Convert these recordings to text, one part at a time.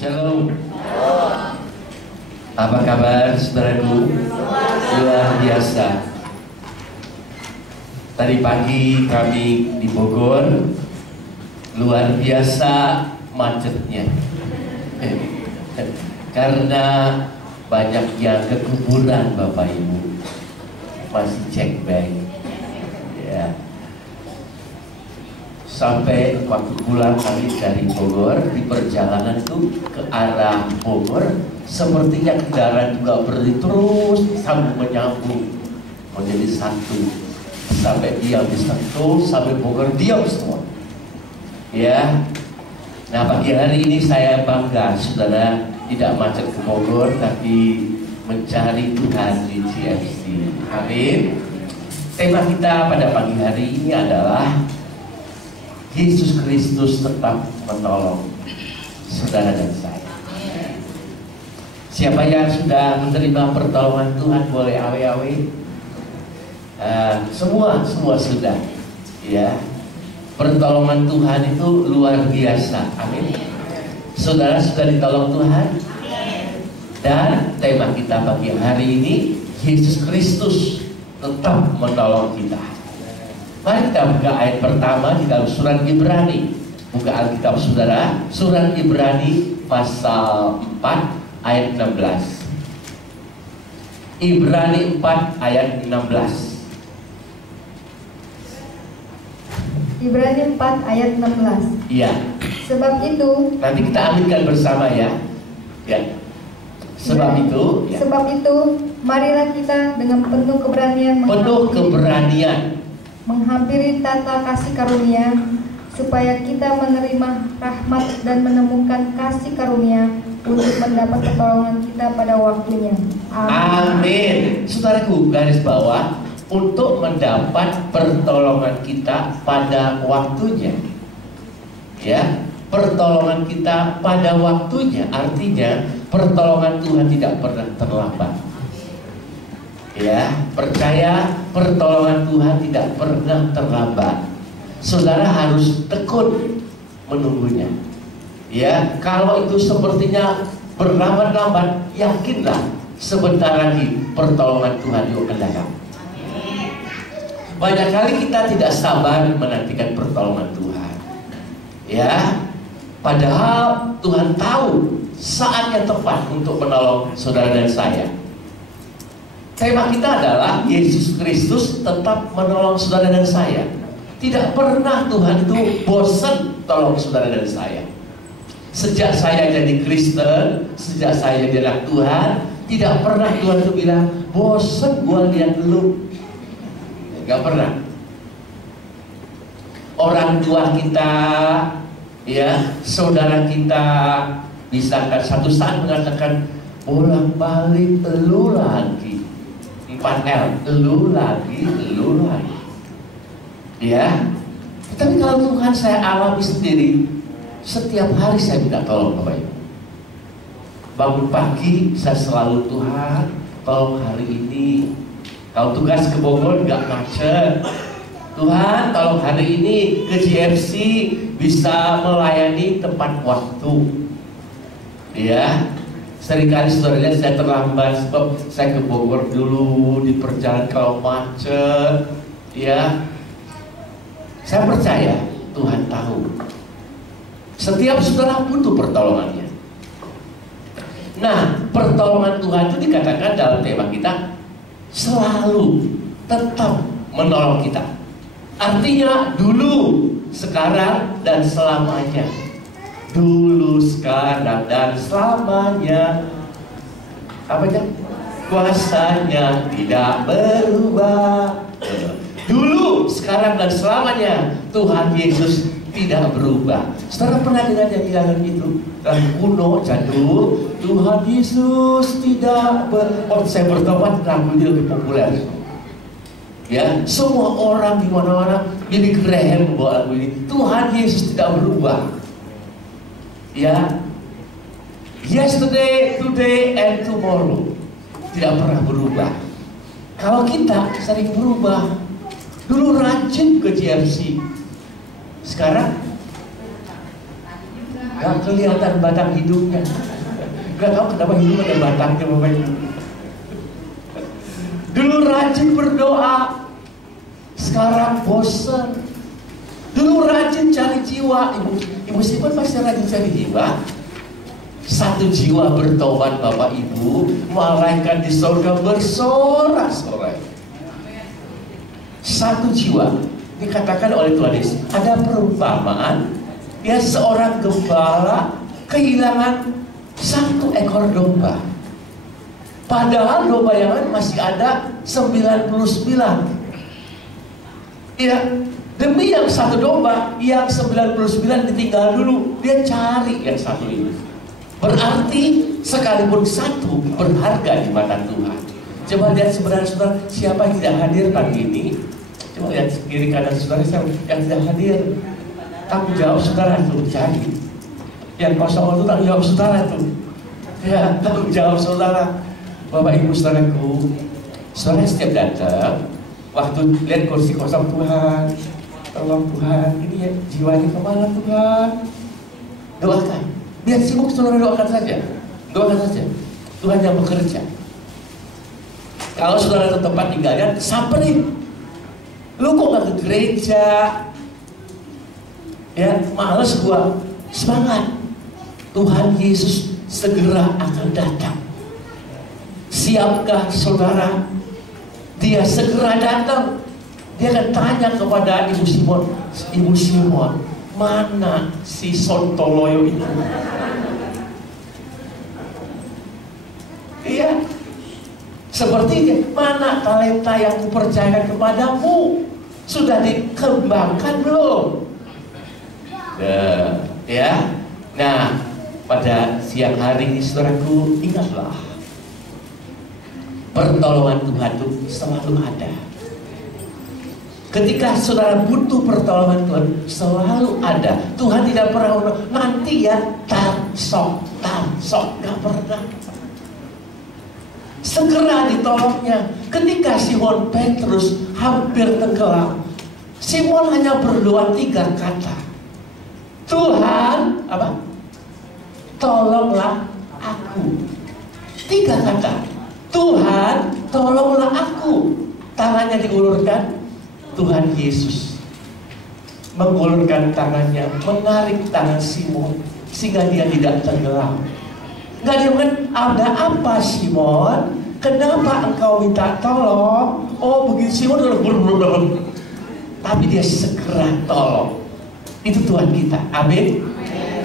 Shalom. Apa kabar saudaraku? Luar biasa. Tadi pagi kami di Bogor, luar biasa macetnya. Karena banyak yang ke kuburan Bapak Ibu, masih cek bank. Ya. Sampai waktu pulang kami dari Bogor, di perjalanan itu ke arah Bogor, sepertinya kendaraan juga berhenti terus sambung menyambung menjadi satu, sampai diam di Sentul, sampai Bogor diam semua. Ya, nah pagi hari ini saya bangga, saudara, tidak macet ke Bogor, tapi mencari Tuhan di CFC. Amin. Tema kita pada pagi hari ini adalah Yesus Kristus tetap menolong saudara dan saya. Siapa yang sudah menerima pertolongan Tuhan boleh awe-awe. Semua sudah. Ya, pertolongan Tuhan itu luar biasa. Amin. Saudara sudah ditolong Tuhan. Dan tema kita pagi hari ini, Yesus Kristus tetap menolong kita. Mari kita buka ayat pertama di dalam surat Ibrani. Buka Alkitab saudara, surat Ibrani pasal 4 ayat 16. Ibrani 4 ayat 16. Ibrani 4 ayat 16. Iya. Sebab itu, nanti kita ambilkan bersama ya. Ya. Sebab itu, ya. Sebab itu, marilah kita dengan penuh keberanian menghampiri tata kasih karunia, supaya kita menerima rahmat dan menemukan kasih karunia untuk mendapat pertolongan kita pada waktunya. Amin. Saudaraku, garis bawah, untuk mendapat pertolongan kita pada waktunya. Ya, pertolongan kita pada waktunya, artinya pertolongan Tuhan tidak pernah terlambat. Ya, percaya pertolongan Tuhan tidak pernah terlambat. Saudara harus tekun menunggunya. Ya, kalau itu sepertinya berlambat-lambat, yakinlah sebentar lagi pertolongan Tuhan itu akan datang. Banyak kali kita tidak sabar menantikan pertolongan Tuhan. Ya, padahal Tuhan tahu saatnya tepat untuk menolong saudara dan saya. Tema kita adalah Yesus Kristus tetap menolong saudara dan saya. Tidak pernah Tuhan itu bosan tolong saudara dan saya. Sejak saya jadi Kristen, sejak saya jadi anak Tuhan, tidak pernah Tuhan itu bilang, bosan gua lihat lu. Gak pernah. Orang tua kita, ya, saudara kita, misalkan satu saat mengatakan, bolak-balik elu lagi. 4L, elu lagi. Ya, tapi kalau Tuhan saya alami sendiri, setiap hari saya minta tolong Bapak Ibu. Bangun pagi saya selalu, Tuhan tolong hari ini. Kalau tugas ke Bogor nggak macet, Tuhan tolong hari ini ke GFC bisa melayani tepat waktu. Ya, seringkali saudara saya terlambat sebab saya ke Bogor dulu, di perjalanan kalau macet. Ya, saya percaya Tuhan tahu. Setiap saudara butuh pertolongannya. Nah, pertolongan Tuhan itu dikatakan dalam tema kita selalu tetap menolong kita. Artinya dulu, sekarang, dan selamanya. Dulu, sekarang, dan selamanya. Apa aja? Kuasanya tidak berubah. Dulu, sekarang, dan selamanya Tuhan Yesus tidak berubah. Saudara pernah dengar nyanyian itu? Dan kuno, jadul, Tuhan Yesus tidak berubah. Saya bertobat, lagu ini lebih populer. Ya, semua orang di mana-mana Billy Graham membawa lagu ini. Tuhan Yesus tidak berubah. Ya, yesterday, today, and tomorrow. Tidak pernah berubah. Kalau kita sering berubah. Dulu rajin ke GFC, sekarang Gak kelihatan batang hidungnya. Gak tahu kenapa hidung ada batangnya Bapak Ibu. Dulu rajin berdoa, sekarang bosan. Dulu rajin cari jiwa. Ibu Simon masih rajin cari jiwa. Satu jiwa bertobat Bapak Ibu, malaikat di surga bersorak-sorai. Satu jiwa. Dikatakan oleh Tuhan Yesus, ada perumpamaan, ya seorang gembala kehilangan satu ekor domba. Padahal domba yang lain masih ada 99. Ya, demi yang satu domba, yang 99 ditinggal dulu, dia cari yang satu ini. Berarti sekalipun satu berharga di mata Tuhan. Coba lihat saudara-saudara, siapa yang tidak hadir pagi ini? Coba lihat kiri kanan saudara yang tidak hadir. Tanggung jawab saudara itu cari. Yang kosong itu tanggung jawab saudara itu. Ya, tanggung jawab saudara. Bapak Ibu saudaraku, saudara setiap datang, waktu lihat kursi kosong, Tuhan, tolong Tuhan, ini ya, jiwanya kemana Tuhan? Doakan. Biar sibuk saudara doakan saja. Doakan saja. Tuhan yang bekerja. Kalau saudara ke tempat tinggalnya, samperin. Lu kok gak ke gereja? Ya, males gua. Semangat. Tuhan Yesus segera akan datang. Siapkah saudara? Dia segera datang. Dia akan tanya kepada Ibu Simon, Ibu Simon, mana si Sontoloyo itu? Iya. Seperti mana talenta yang kupercayakan kepadamu? Sudah dikembangkan belum? Ya. Nah, pada siang hari ini saudaraku, ingatlah, pertolongan Tuhan itu selalu ada. Ketika saudara butuh pertolongan Tuhan, selalu ada. Tuhan tidak pernah nanti ya, sok, gak pernah. Segera ditolongnya. Ketika Simon Petrus hampir tenggelam, Simon hanya berdoa 3 kata. Tuhan, apa? Tolonglah aku. 3 kata. Tuhan, tolonglah aku. Tangannya diulurkan. Tuhan Yesus mengulurkan tangannya, menarik tangan Simon sehingga dia tidak tenggelam. Nggak dia mengatakan, ada apa Simon? Kenapa engkau minta tolong? Oh begitu Simon, tapi dia segera tolong. Itu Tuhan kita, amin.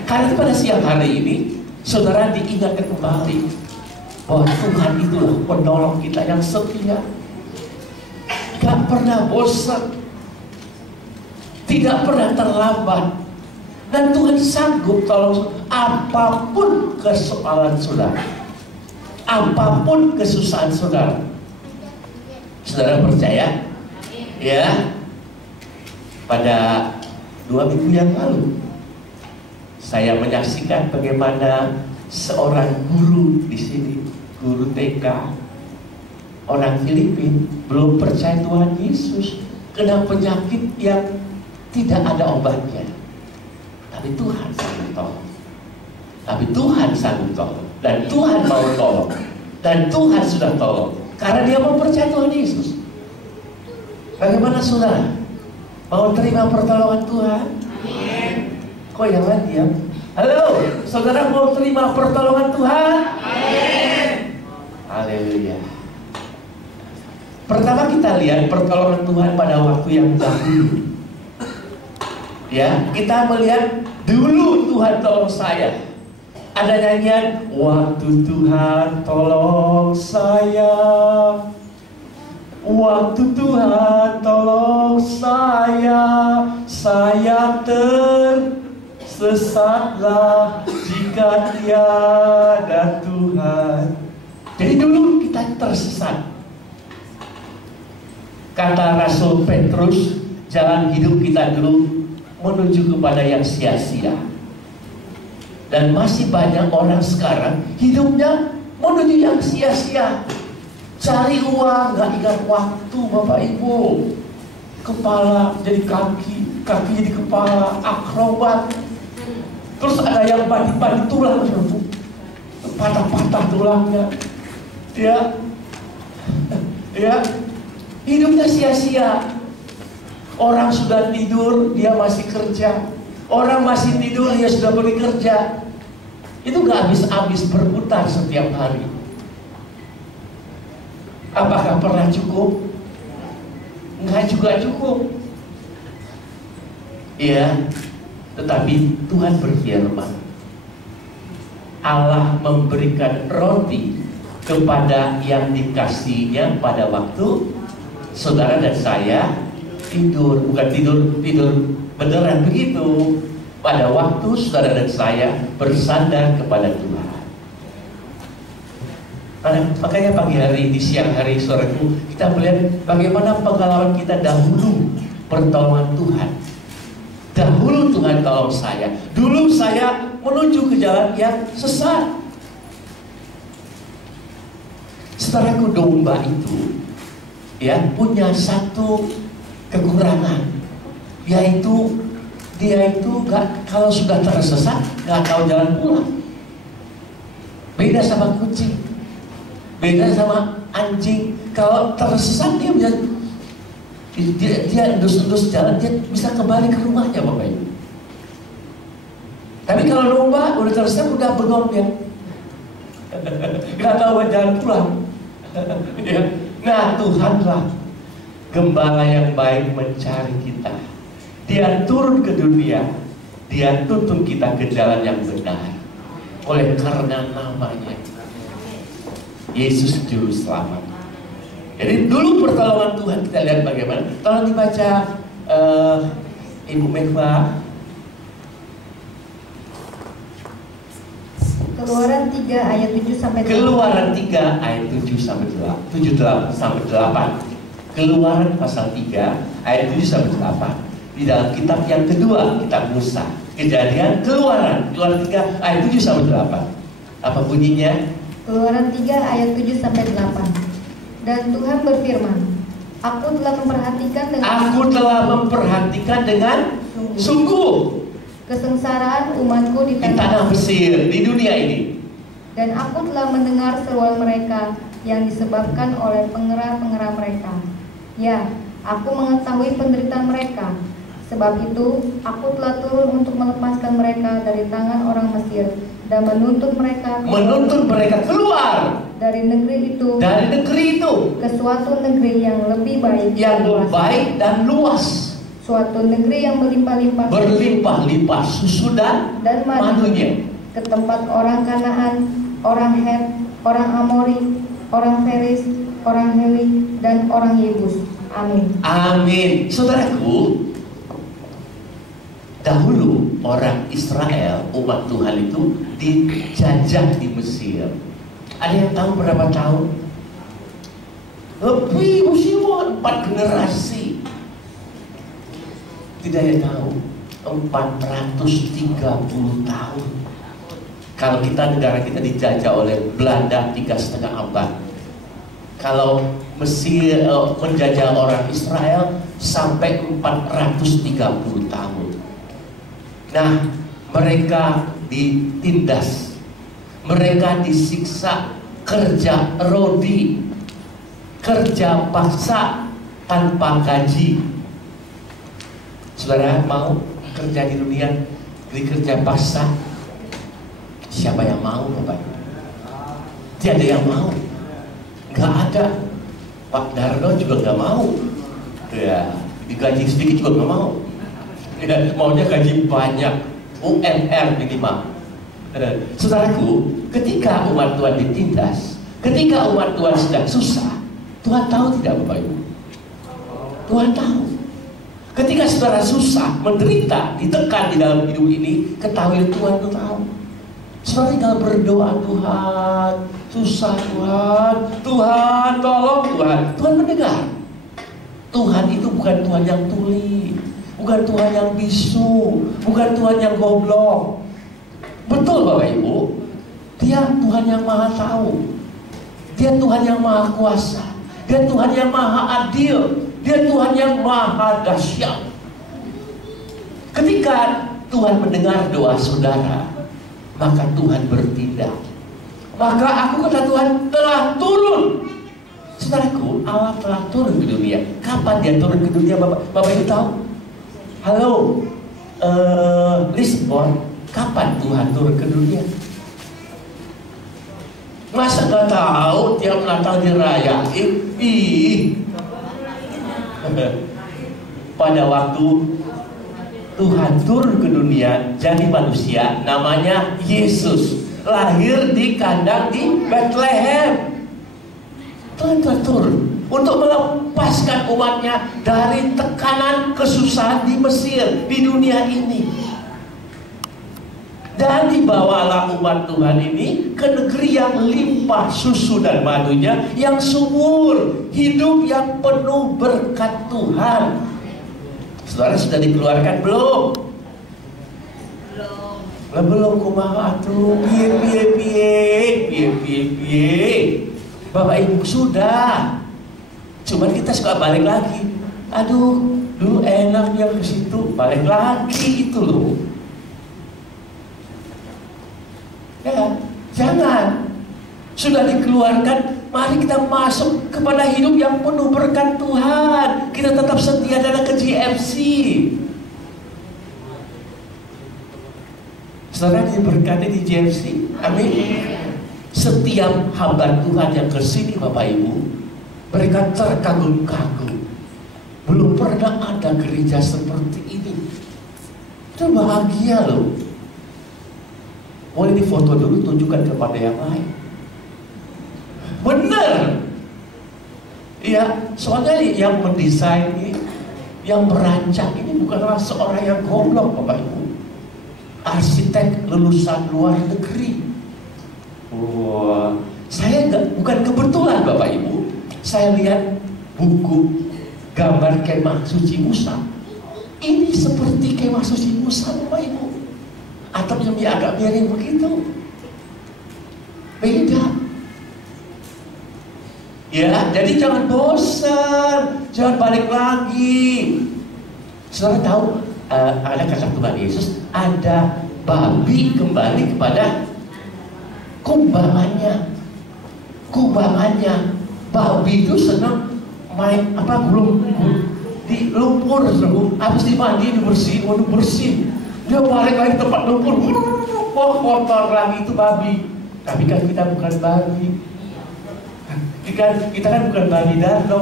Karena itu pada siang hari ini, saudara diingatkan kembali bahwa Tuhan itulah penolong kita yang setia, gak pernah bosan, tidak pernah terlambat, dan Tuhan sanggup tolong apapun kesoalan saudara, apapun kesusahan saudara. Saudara percaya? Ya. Pada 2 minggu yang lalu, saya menyaksikan bagaimana seorang guru di sini, guru TK, orang Filipina, belum percaya Tuhan Yesus, kena penyakit yang tidak ada obatnya. Tapi Tuhan sanggup tolong. Tapi Tuhan sanggup tolong. Dan Tuhan mau tolong. Dan Tuhan sudah tolong. Karena dia mau percaya Tuhan Yesus. Bagaimana saudara? Mau terima pertolongan Tuhan? Amin. Kok yang lain diam? Halo, saudara mau terima pertolongan Tuhan? Amin. Haleluya. Pertama kita lihat pertolongan Tuhan pada waktu yang dahulu. Ya, kita melihat dulu Tuhan tolong saya. Ada nyanyian, waktu Tuhan tolong saya. Waktu Tuhan tolong saya tersesatlah jika tiada Tuhan. Jadi dulu kita tersesat. Kata Rasul Petrus, jalan hidup kita dulu menuju kepada yang sia-sia. Dan masih banyak orang sekarang hidupnya menuju yang sia-sia. Cari uang, gak ingat waktu Bapak Ibu. Kepala jadi kaki, kaki jadi kepala, akrobat. Terus ada yang badi-badi tulang, patah-patah tulangnya. Ya, hidupnya sia-sia. Orang sudah tidur, dia masih kerja. Orang masih tidur, dia sudah pergi kerja. Itu gak habis-habis berputar setiap hari. Apakah pernah cukup? Enggak juga cukup. Ya, tetapi Tuhan berfirman, Allah memberikan roti kepada yang dikasihnya pada waktu saudara dan saya tidur. Bukan tidur beneran begitu. Pada waktu saudara dan saya bersandar kepada Tuhan. Makanya pagi hari, di siang hari, soreku, kita melihat bagaimana pengalaman kita dahulu pertolongan Tuhan. Dahulu Tuhan tolong saya. Dulu saya menuju ke jalan yang sesat. Saudaraku, domba itu ya punya satu kekurangan, yaitu dia itu kalau sudah tersesat nggak tahu jalan pulang. Beda sama kucing, beda sama anjing. Kalau tersesat dia endus-endus jalan, dia bisa kembali ke rumahnya, Bapak Ibu. Tapi kalau domba udah tersesat, udah bengong dia, nggak tahu jalan pulang. Ya. Nah, Tuhanlah gembala yang baik mencari kita. Dia turun ke dunia, dia tuntun kita ke jalan yang benar. Oleh karena namanya Yesus Juru Selamat. Jadi dulu pertolongan Tuhan, kita lihat bagaimana. Tolong dibaca Ibu Mekwa. Keluaran 3 ayat 7 sampai 8. Keluaran 3 ayat 7 sampai 8. Keluaran pasal 3 ayat 7 sampai 8. Di dalam kitab yang kedua, kitab Musa. Kejadian, Keluaran 3 ayat 7 sampai 8. Apa bunyinya? Keluaran 3 ayat 7 sampai 8. Dan Tuhan berfirman, Aku telah memperhatikan dengan sungguh kesengsaraan umatku di tanah Mesir, di dunia ini. Dan aku telah mendengar seruan mereka yang disebabkan oleh pengerah-pengerah mereka. Ya, aku mengetahui penderitaan mereka. Sebab itu, aku telah turun untuk melepaskan mereka dari tangan orang Mesir dan menuntut mereka keluar dari negeri itu ke suatu negeri yang lebih baik, dan luas. Suatu negeri yang berlimpah-limpah susu dan madunya. Ke tempat orang Kanaan, orang Het, orang Amori, orang Feris, orang Heli, dan orang Yebus. Amin. Amin. Saudaraku, dahulu orang Israel, umat Tuhan itu dijajah di Mesir. Ada yang tahu berapa tahun? Lebih usia 4 generasi. Tidak ada yang tahu. 430 tahun. Kalau negara kita dijajah oleh Belanda 3,5 abad. Kalau Mesir menjajah orang Israel sampai 430 tahun. Nah, mereka ditindas, mereka disiksa, kerja rodi, kerja paksa tanpa gaji. Saudara mau kerja di dunia, kerja paksa? Siapa yang mau, Bapak? Tidak ada yang mau. Gak ada. Pak Darno juga gak mau. Ya, digaji sedikit juga gak mau. Ya, maunya gaji banyak, UMR minimal. Saudaraku, ketika umat Tuhan ditindas, ketika umat Tuhan sedang susah, Tuhan tahu tidak, Bapak Ibu? Tuhan tahu. Ketika saudara susah, menderita, ditekan di dalam hidup ini, ketahui Tuhan itu tahu. Saudara tinggal berdoa, Tuhan, susah Tuhan, Tuhan tolong Tuhan. Tuhan mendengar. Tuhan itu bukan Tuhan yang tuli, bukan Tuhan yang bisu, bukan Tuhan yang goblok. Betul Bapak Ibu, Dia Tuhan yang maha tahu, Dia Tuhan yang maha kuasa, Dia Tuhan yang maha adil, Dia Tuhan yang maha dahsyat. Ketika Tuhan mendengar doa saudara, maka Tuhan bertindak. Maka aku kata Tuhan telah turun. Saudaraku, Allah telah turun ke dunia. Kapan dia turun ke dunia, Bapak Ibu tahu? Halo, Lisbon, kapan Tuhan turun ke dunia? Masa nggak tahu tiap Natal dirayain? Pada waktu Tuhan turun ke dunia jadi manusia, namanya Yesus, lahir di kandang di Bethlehem. Tuhan telah turun untuk melepaskan umatnya dari tekanan kesusahan di Mesir, di dunia ini. Dan dibawalah umat Tuhan ini ke negeri yang limpah susu dan madunya, yang subur, hidup yang penuh berkat Tuhan. Saudara sudah dikeluarkan belum? Belum kumaha atuh, piye. Bapak Ibu sudah. Cuman kita suka balik lagi. Aduh, dulu enaknya ke situ, balik lagi itu loh. Ya, jangan. Sudah dikeluarkan, mari kita masuk kepada hidup yang penuh berkat Tuhan. Kita tetap setia dalam ke GMC. Saudara diberkati di GMC. Amin. Setiap hamba Tuhan yang kesini Bapak Ibu, mereka terkagum-kagum. Belum pernah ada gereja seperti ini. Itu bahagia loh. Boleh difoto dulu, tunjukkan kepada yang lain. Benar. Ya, soalnya yang mendesain ini, yang merancang ini bukanlah seorang yang goblok Bapak Ibu. Arsitek lulusan luar negeri. Wah, saya bukan kebetulan Bapak Ibu. Saya lihat buku gambar kemah suci Musa. Ini seperti kemah suci Musa Bapak Ibu. Atapnya agak miring begitu. Beda. Ya, jadi jangan bosan, jangan balik lagi. Saudara tahu ada kata Tuhan Yesus, ada babi kembali kepada kumbangannya. Babi itu senang main gulung di lumpur, habis dimandi dibersihin, waduh bersih. Dia balik lagi tempat lumpur, kotor lagi, itu babi. Tapi kan kita bukan babi. Kita kan bukan babi Darno,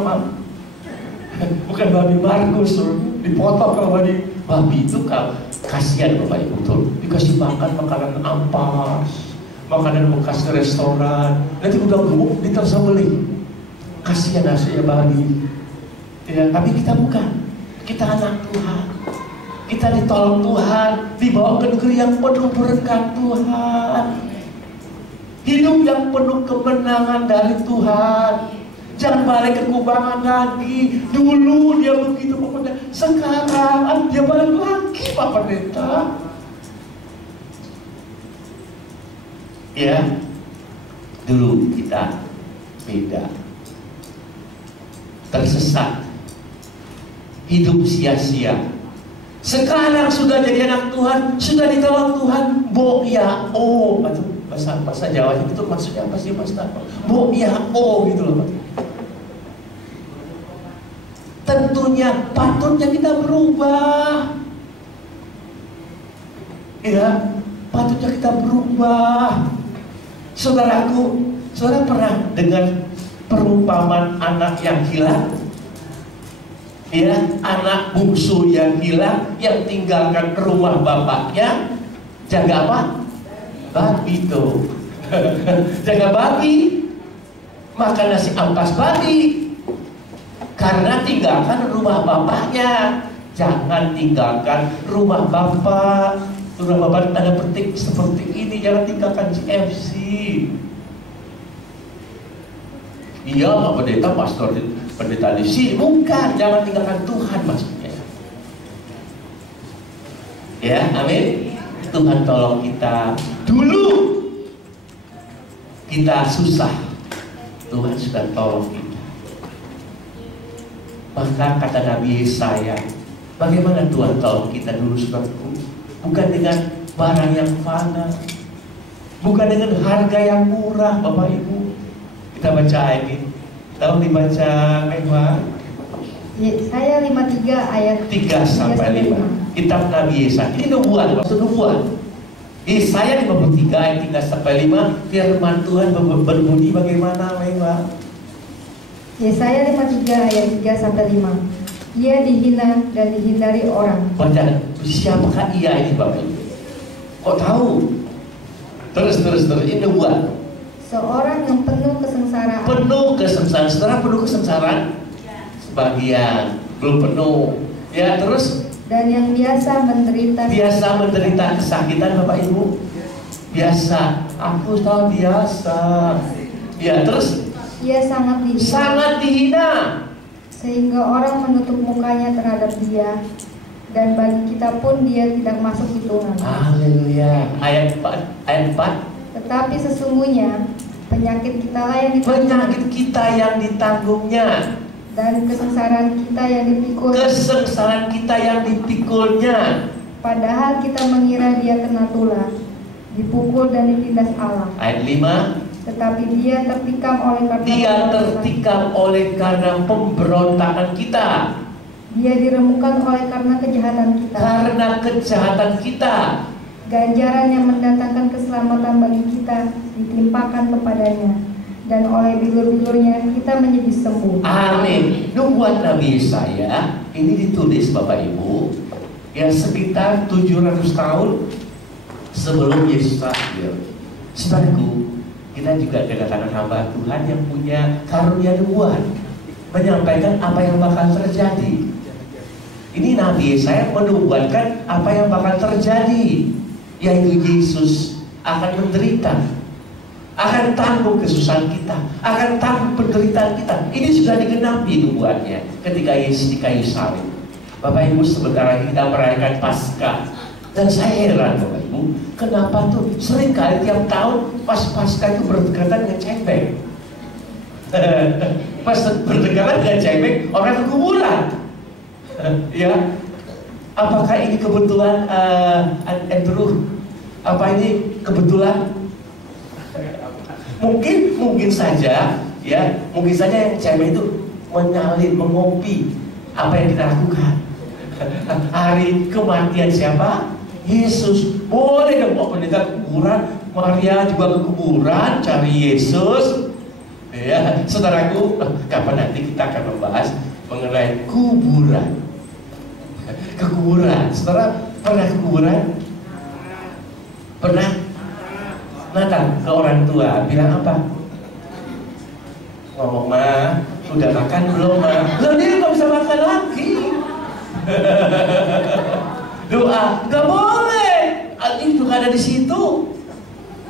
bukan babi Markus, dipotong kalau babi itu kalau kasihan Bapak Ibu betul. Dikasih makan makanan ampas, makanan bekas restoran, nanti udah gemuk ditersembelih. Kasihan hasilnya babi. Ya, tapi kita bukan. Kita anak Tuhan. Kita ditolong Tuhan, dibawa ke negeri yang penuh berkat Tuhan. Hidup yang penuh kemenangan dari Tuhan. Jangan balik ke kubangan lagi. Dulu dia begitu Pak Pendeta, sekarang dia balik lagi Pak Pendeta. Ya, dulu kita beda. Tersesat. Hidup sia-sia. Sekarang sudah jadi anak Tuhan, sudah ditolong Tuhan. Bahasa Jawa itu maksudnya apa sih Mas Tarno? Gitu loh. Tentunya patutnya kita berubah. Ya, patutnya kita berubah. Saudaraku, saudara pernah dengar perumpamaan anak yang hilang? Ya, anak bungsu yang hilang, yang tinggalkan rumah bapaknya, jaga apa? Babi tuh. Jaga babi, makan nasi ampas babi. Karena tinggalkan rumah bapaknya. Jangan tinggalkan rumah bapak. Rumah bapak tanda petik seperti ini, jangan tinggalkan GMC. Iya Pak Pendeta, pastor pendeta di sini, bukan, jangan tinggalkan Tuhan maksudnya. Ya, amin. Tuhan tolong kita. Dulu kita susah, Tuhan sudah tolong kita. Maka kata Nabi Yesaya, bagaimana Tuhan tolong kita dulu saudaraku? bukan dengan barang yang fana, bukan dengan harga yang murah. Bapak Ibu, kita baca ini. Tahu dibaca memang Yesaya 53 ayat 3 sampai 5. Kitab Nabi Yesaya. Ini nubuat, maksud nubuat. Yesaya 53 ayat 3 sampai 5. Firman Tuhan berbunyi bagaimana, memang? Yesaya 53 ayat 3 sampai 5. Ia dihina dan dihindari orang. Baca, siapakah ia ini, Bapak Ibu? Kok tahu? Terus ini nubuat. Seorang yang penuh kesengsaraan. Penuh kesengsaraan. Setelah penuh kesengsaraan, sebagian belum penuh. Ya, terus Dan yang biasa menderita kesakitan, Bapak Ibu. Biasa, aku tahu biasa. Ya, terus ia sangat dihina. Sehingga orang menutup mukanya terhadap dia, dan bagi kita pun dia tidak masuk hitungan. Haleluya. Ayat 4. Tetapi sesungguhnya penyakit kita yang ditanggungnya, dan kesengsaraan kita yang dipikulnya. Padahal kita mengira dia kena tulah, dipukul dan ditindas Allah. Ayat 5. Tetapi dia tertikam oleh karena pemberontakan kita. Dia diremukkan oleh karena kejahatan kita. Ganjaran yang mendatangkan keselamatan bagi kita ditimpakan kepadanya, dan oleh bilur-bilurnya kita menjadi sembuh. Amin. Nubuat Nabi Yesaya ini ditulis, Bapak Ibu, ya sekitar 700 tahun sebelum Yesus lahir. Saudaraku, kita juga kedatangan hamba Tuhan yang punya karunia nubuat, menyampaikan apa yang bakal terjadi. Ini Nabi Yesaya menubuatkan apa yang bakal terjadi, yaitu Yesus akan menderita, akan tanggung kesusahan kita, akan tanggung penderitaan kita. Ini sudah digenapi nubuatnya ketika Yesus di kayu salib. Bapak Ibu, sebentar lagi kita merayakan Paskah. Dan saya heran, Bapak Ibu, kenapa tuh sering kali tiap tahun pas Paskah itu berdekatan dengan cebeng. Pas berdekatan dengan cebeng, orang ke kuburan. Ya, apakah ini kebetulan, Andrew? Apa ini kebetulan? Mungkin saja, ya, mungkin saja yang cebeng itu menyalin, mengopi apa yang kita lakukan. Hari kematian siapa? Yesus. Boleh dong, pendeta kuburan, Maria juga ke kuburan cari Yesus. Ya, saudaraku, kapan nanti kita akan membahas mengenai kuburan. Kekuburan. Saudara pernah ke kuburan? Pernah? Datang ke orang tua, bilang apa? Ngomong, "Ma, udah makan belum, Ma?" Loh, dia nggak bisa makan lagi. Doa, nggak boleh. Itu nggak ada di situ.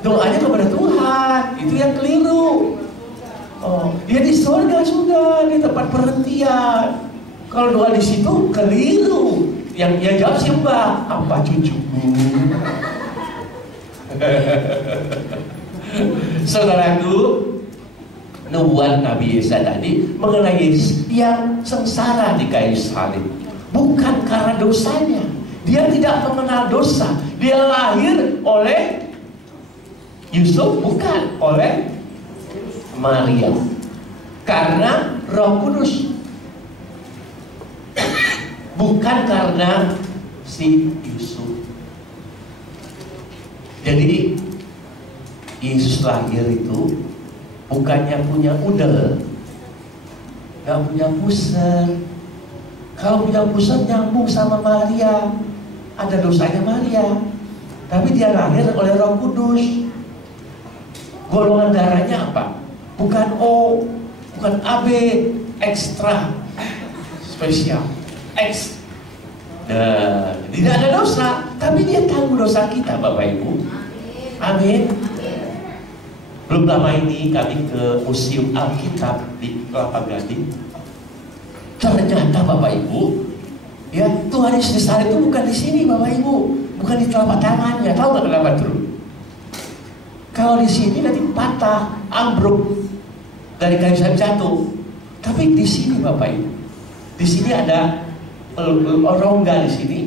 Doanya kepada Tuhan, itu yang keliru. Oh, dia di surga sudah, di tempat perhentian. Kalau doa di situ keliru. Yang jawab siapa? Apa cucuku? Saudaraku, nubuat Nabi Yesaya tadi mengenai Yesus yang sengsara di kayu salib, bukan karena dosanya. Dia tidak mengenal dosa. Dia lahir oleh Yusuf, bukan oleh Maria, karena Roh Kudus, bukan karena si Yusuf. Jadi Yesus lahir itu bukannya punya udel, nggak punya pusat. Kalau punya pusat nyambung sama Maria, ada dosanya Maria. Tapi dia lahir oleh Roh Kudus. Golongan darahnya apa? Bukan O, bukan AB, ekstra, spesial, X. Tidak ada dosa, tapi dia tanggung dosa kita, Bapak Ibu. Amin. Belum lama ini kami ke Museum Alkitab di Kelapa Gading. Ternyata Bapak Ibu, ya, Tuhan Yesus disalib itu bukan di sini, Bapak Ibu, bukan di telapak tangannya. Tahu nggak kenapa tuh? Kalau di sini nanti patah, ambruk dari kayu salib jatuh. Tapi di sini, Bapak Ibu, di sini ada rongga di sini,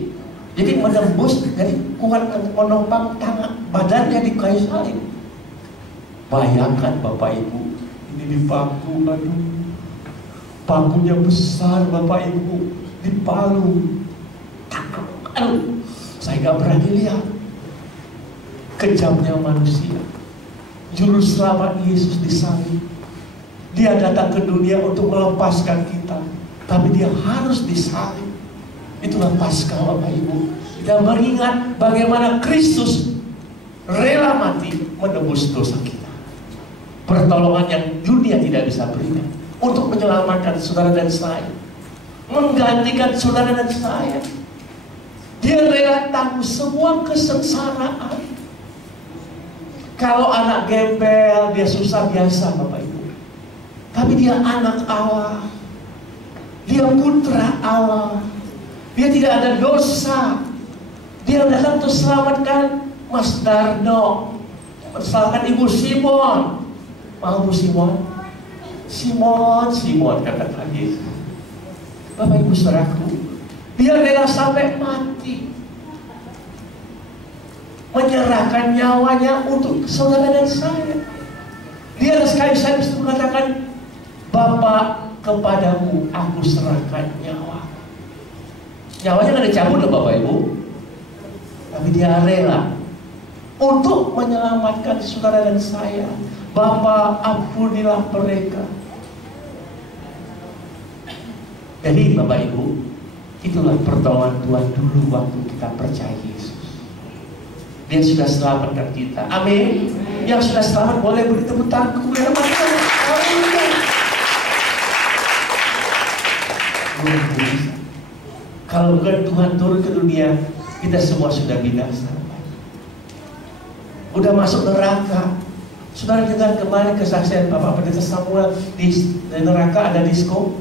Jadi menembus, jadi kuat menopang tangan badannya di kayu salib. Bayangkan Bapak Ibu, ini di paku, aduh, pakunya besar Bapak Ibu, di palu. Aduh, saya gak berani lihat. Kejamnya manusia. Juru selamat Yesus disalib. Dia datang ke dunia untuk melepaskan kita, tapi dia harus disalib. Itulah Paskah Bapak Ibu. Kita mengingat bagaimana Kristus rela mati menebus dosa kita. Pertolongan yang dunia tidak bisa berikan untuk menyelamatkan saudara dan saya, menggantikan saudara dan saya. Dia rela tanggung semua kesengsaraan. Kalau anak gembel, dia susah biasa Bapak Ibu. Tapi dia anak Allah. Dia putra Allah. Dia tidak ada dosa. Dia datang untuk selamatkan Mas Darno, selamatkan Ibu Simon. Mau Bu Simon? Simon katakan Yesus. Bapak Ibu saudaraku, dia rela sampai mati, menyerahkan nyawanya untuk saudara dan saya. Dia sekali saya bisa mengatakan, Bapa, kepadamu aku serahkan nyawa. Nyawanya nggak dicabut loh Bapak Ibu, tapi dia rela untuk menyelamatkan saudara dan saya. Bapa, ampunilah mereka. Jadi Bapak Ibu, itulah pertolongan Tuhan dulu waktu kita percaya Yesus. Dia sudah selamatkan kita. Amin. Yang sudah selamat boleh beri tepuk tangan kepada Tuhan. Amin. Kalau bukan Tuhan turun ke dunia, kita semua sudah binasa. Udah masuk neraka. Saudara dengar kemarin kesaksian Bapak Pendeta Samuel di neraka ada disko.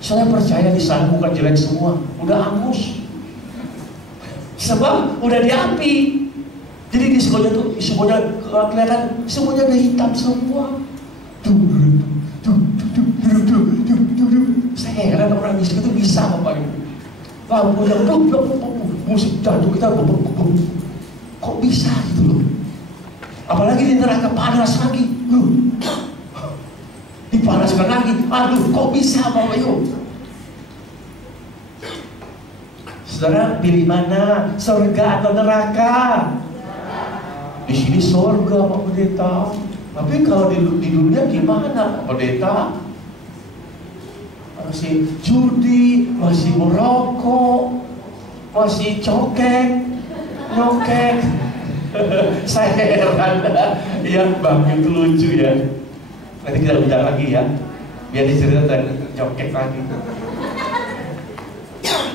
Saya percaya di sana bukan jelek semua, udah angus. Sebab udah di api. Jadi diskonya tuh semuanya kelihatan, semuanya udah hitam semua. Saya heran orang miskin itu bisa Bapak Ibu. Lampu yang musik jantung kita kok bisa gitu loh. Apalagi di neraka panas lagi, dipanaskan lagi. Aduh, kok bisa Bapak Ibu? Saudara pilih mana? Surga atau neraka? Di sini surga Pak Pendeta. Tapi kalau di dunia gimana Pak Pendeta? Masih judi, masih merokok, masih cokek, nyokek. Saya heran ya, Bang itu lucu ya. Nanti kita undang lagi ya, biar diceritakan nyokek lagi.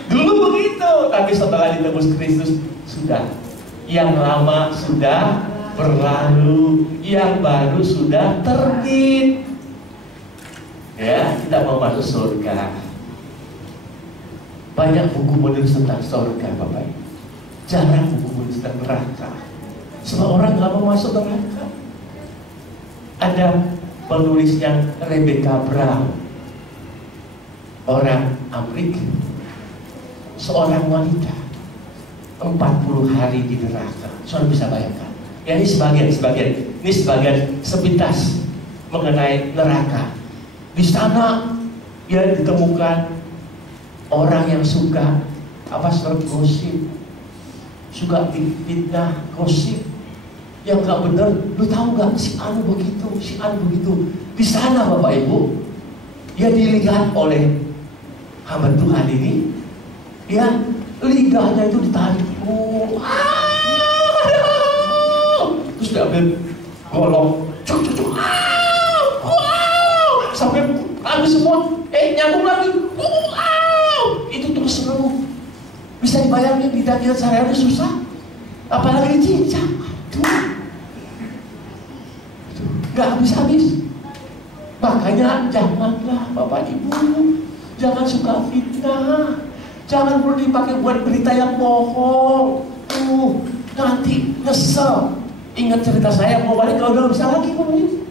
Dulu begitu, tapi setelah ditebus Kristus sudah. Yang lama sudah berlalu, yang baru sudah terbit. Ya, kita mau masuk surga. Banyak buku menulis tentang surga Bapak Ibu. Jarang buku menulis tentang neraka. Semua orang nggak mau masuk neraka. Ada penulis yang Rebecca Brown, orang Amerika, seorang wanita 40 hari di neraka. Saudara bisa bayangkan. Ya ini sebagian, ini sebagian sepintas mengenai neraka. Di sana ya ditemukan orang yang suka gosip, suka fitnah, gosip yang nggak benar. Lu tahu nggak si anu begitu, si anu begitu. Di sana Bapak Ibu, ya dilihat oleh hamba Tuhan ini, ya lidahnya itu ditarik, terus diambil golong, sampai habis semua, nyambung lagi, itu terus sembuh. Bisa dibayangin lidah kita sehari-hari susah, apalagi cincang, nggak habis-habis. Makanya janganlah Bapak Ibu, jangan suka fitnah, jangan perlu dipakai buat berita yang bohong. Nanti nyesel. Ingat cerita saya, mau balik kalau udah bisa lagi Bapak Ibu.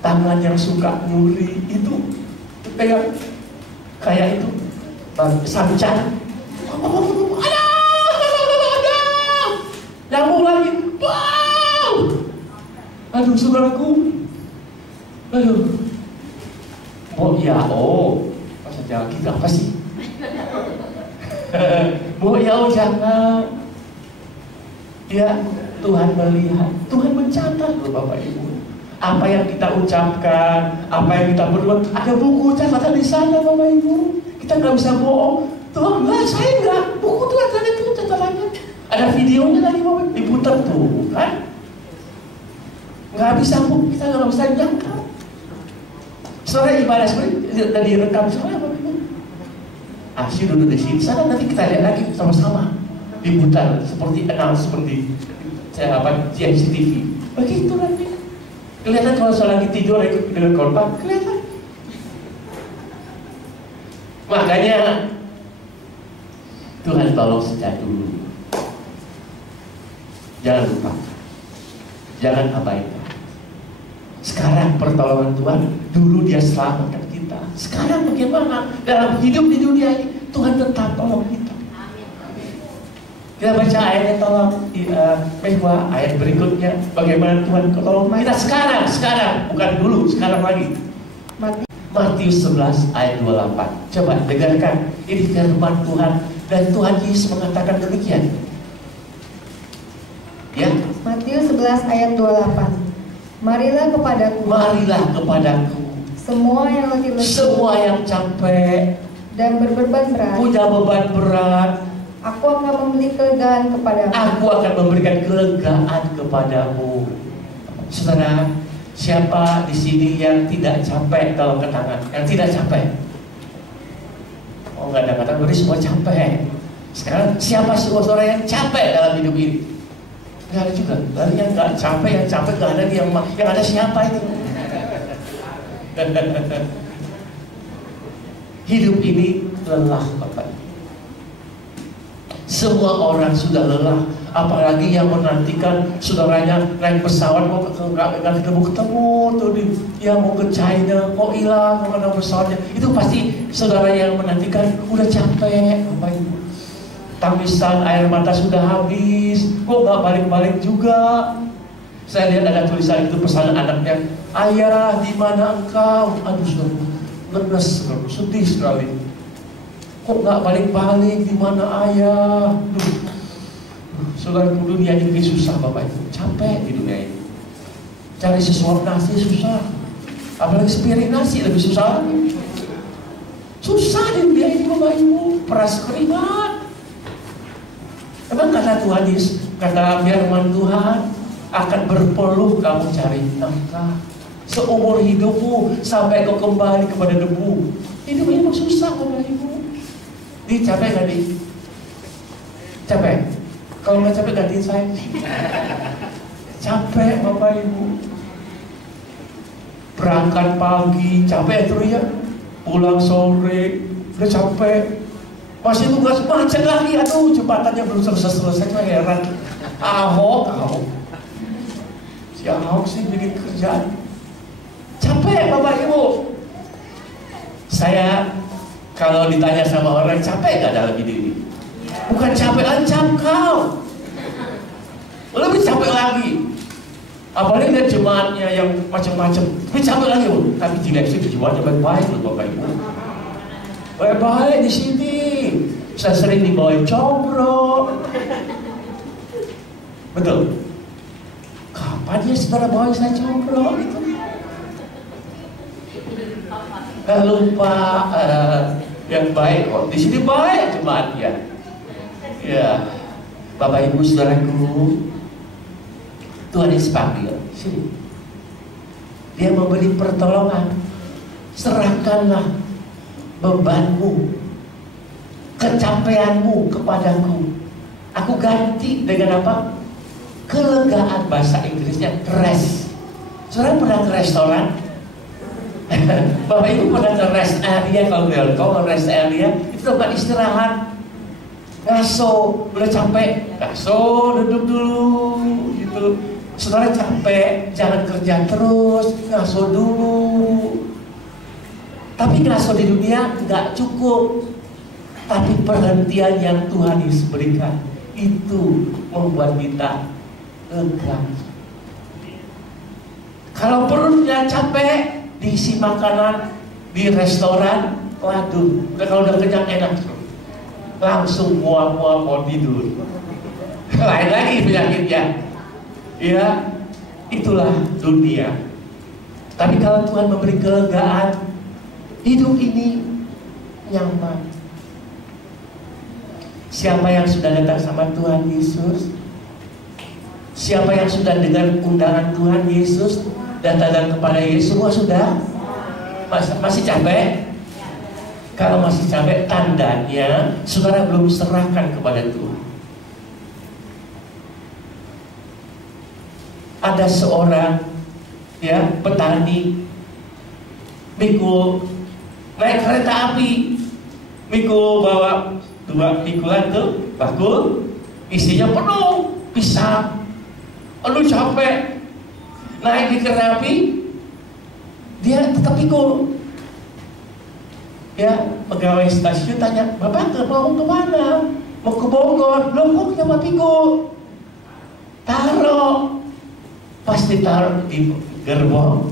Tangan yang suka nyuri itu pegang kayak itu, Samcan, ada, nyambung lagi, wow, aduh saudaraku, aduh, masa jalan kita apa sih? Jangan, ya Tuhan melihat, Tuhan mencatat loh Bapak Ibu. Apa yang kita ucapkan, apa yang kita berbuat, ada buku catatan di sana Bapak Ibu. Kita nggak bisa bohong. Tuhan nggak, saya nggak. Buku tuh ada itu catatannya. Ada videonya lagi Bapak, diputar tuh kan? Nggak bisa bu, kita nggak bisa jangka. Sore ibadah seperti dan direkam semua Bapak Ibu. Asyik dulu di sini, sana nanti kita lihat lagi sama-sama. Diputar seperti GMCTV. Begitu nanti. Kelihatan kalau saya lagi tidur ikut dengan korban, kelihatan. Makanya Tuhan tolong sejak dulu. Jangan lupa, jangan abaikan. Sekarang pertolongan Tuhan, dulu Dia selamatkan kita. Sekarang bagaimana dalam hidup di dunia ini Tuhan tetap tolong kita. Kita baca ayatnya, tolong Mehwa ayat berikutnya, bagaimana Tuhan tolong kita sekarang, bukan dulu, sekarang lagi. Matius 11 ayat 28. Coba dengarkan, ini firman Tuhan dan Tuhan Yesus mengatakan demikian. Ya. Matius 11 ayat 28. Marilah kepadaku. Semua yang letih lesu. Semua yang capek dan berbeban berat. Punya beban berat. Aku akan memberi kelegaan kepadamu. Aku akan memberikan kelegaan kepadamu. Saudara, siapa di sini yang tidak capek dalam ketangan? Yang tidak capek? Oh, nggak ada kata, berarti semua capek. Sekarang siapa saudara yang capek dalam hidup ini? Nggak ada juga. Lalu yang nggak capek, yang capek nggak ada, yang ada siapa itu? Hidup ini lelah, Bapak. Semua orang sudah lelah, apalagi yang menantikan saudaranya naik pesawat mau nggak ketemu tuh dia mau ke China, kok hilang kemana pesawatnya. Itu pasti saudara yang menantikan udah capek, Bapak Ibu. Tamisan air mata sudah habis, kok nggak balik-balik juga. Saya lihat ada tulisan itu, pesanan anaknya, ayah di mana engkau? Aduh, lemes, sedih sekali. Kok nggak balik-balik, di mana ayah? Saudara, dunia ini susah Bapak Ibu, capek di dunia ini. Cari sesuap nasi susah, apalagi sepiring nasi lebih susah lagi. Susah di dunia ini Bapak Ibu, peras keringat. Emang kata Tuhan Yesus, kata firman Tuhan, akan berpeluh kamu cari nafkah seumur hidupmu sampai kau kembali kepada debu. Hidup ini susah Bapak Ibu. Di capek gak di? Capek? Kalau nggak capek gantiin saya. Capek Bapak Ibu. Berangkat pagi, capek terus ya. Pulang sore, udah capek. Masih tugas macet lagi, aduh jembatannya belum selesai, saya heran. Ahok. Si Ahok sih bikin kerjaan. Capek Bapak Ibu. Saya kalau ditanya sama orang, capek gak dalam hidup ini? Bukan capek, ancam kau. Lebih capek lagi. Apalagi lihat jemaatnya yang macam-macam. Lebih capek lagi. Tapi tidak sih jemaatnya baik-baik loh Bapak Ibu. Baik-baik di sini. Saya sering dibawain cobrok. Betul. Kapan ya saudara bawain saya cobrok gitu? Lupa yang baik, di sini baik jemaatnya. Ya, Bapak Ibu saudaraku, Tuhan Yesus panggil sini. Dia memberi pertolongan. Serahkanlah bebanmu, kecapeanmu kepadaku. Aku ganti dengan apa? Kelegaan, bahasa Inggrisnya rest. Saudara pernah ke restoran? Bapak Ibu pernah ke rest area, kalau rest area itu tempat istirahat. Ngaso, udah capek, ngaso duduk dulu gitu. Saudara capek, jangan kerja terus, ngaso dulu. Tapi ngaso di dunia nggak cukup. Tapi perhentian yang Tuhan Yesus berikan itu membuat kita lega. Kalau perutnya capek, diisi makanan di restoran, waduh, kalau udah kenyang enak, langsung mual-mual mau tidur. Lain lagi penyakitnya. Ya, itulah dunia. Tapi kalau Tuhan memberi kelegaan, hidup ini nyaman. Siapa yang sudah datang sama Tuhan Yesus? Siapa yang sudah dengar undangan Tuhan Yesus dan datang kepada Yesus? Semua sudah? Masih capek? Kalau masih capek, tandanya saudara belum serahkan kepada Tuhan. Ada seorang petani, mikul naik kereta api, mikul bawa 2 pikulan tuh bakul, isinya penuh pisang. Aduh capek, naik di kereta api, dia tetap pikul. Ya, pegawai stasiun tanya, Bapak mau kemana? Mau ke Bogor. Loh, kok kenapa pikul? Taruh. Pas ditaruh di gerbong,